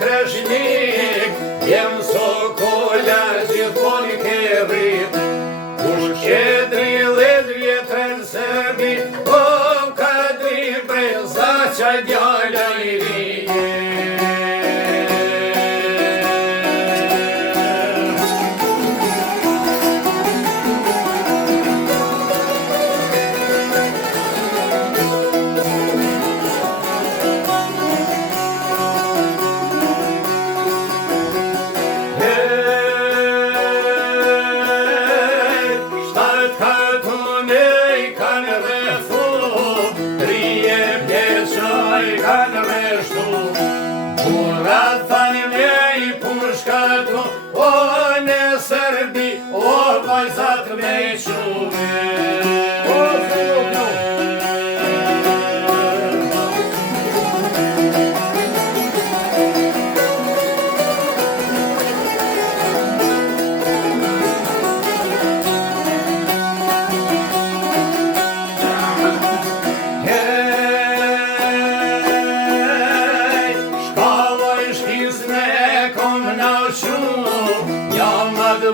kreshnik, jem sokolla gjithmon ke rrit. Kush qedri 10 vjetër sërbi, o kadri breza qaj djalla I ri. Kanë reshtu, burra thani me I pushkatu, o në Serbi, o vajzat me qume.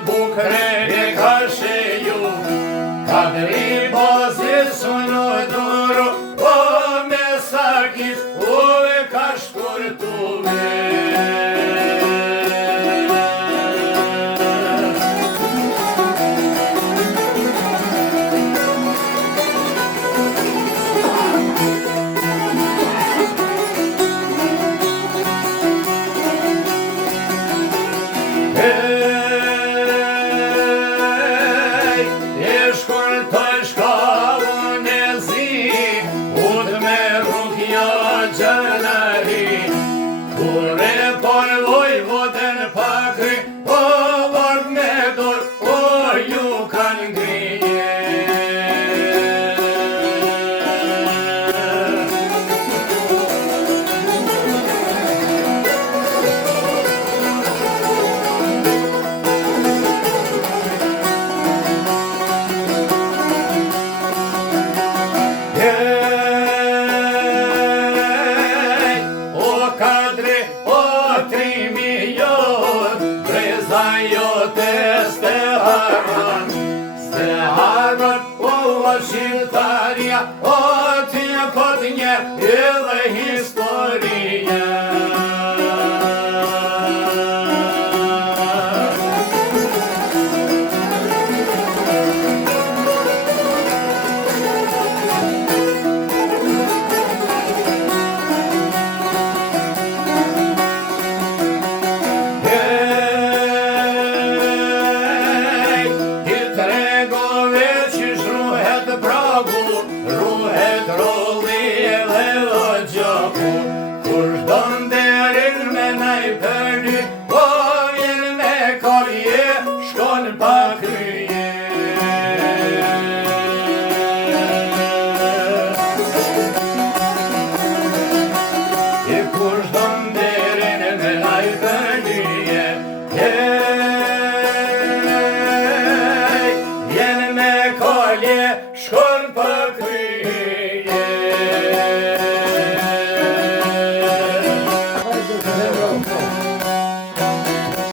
Bukre e ka sheju, kadri bazi suno duro, o me sakis, o e ka shkurtume. Kure por vojvodën pakri, o vard me dor, o ju kanë grije. Shqiptaria, o t'je pod nje edhe historia. Ruhet rolli edhe o gjoku, kush don derin me naj përny, o vjen me karje, shkon pa kryje. E kush don derin me naj përnyje, vjen me karje, shkon pa kryje.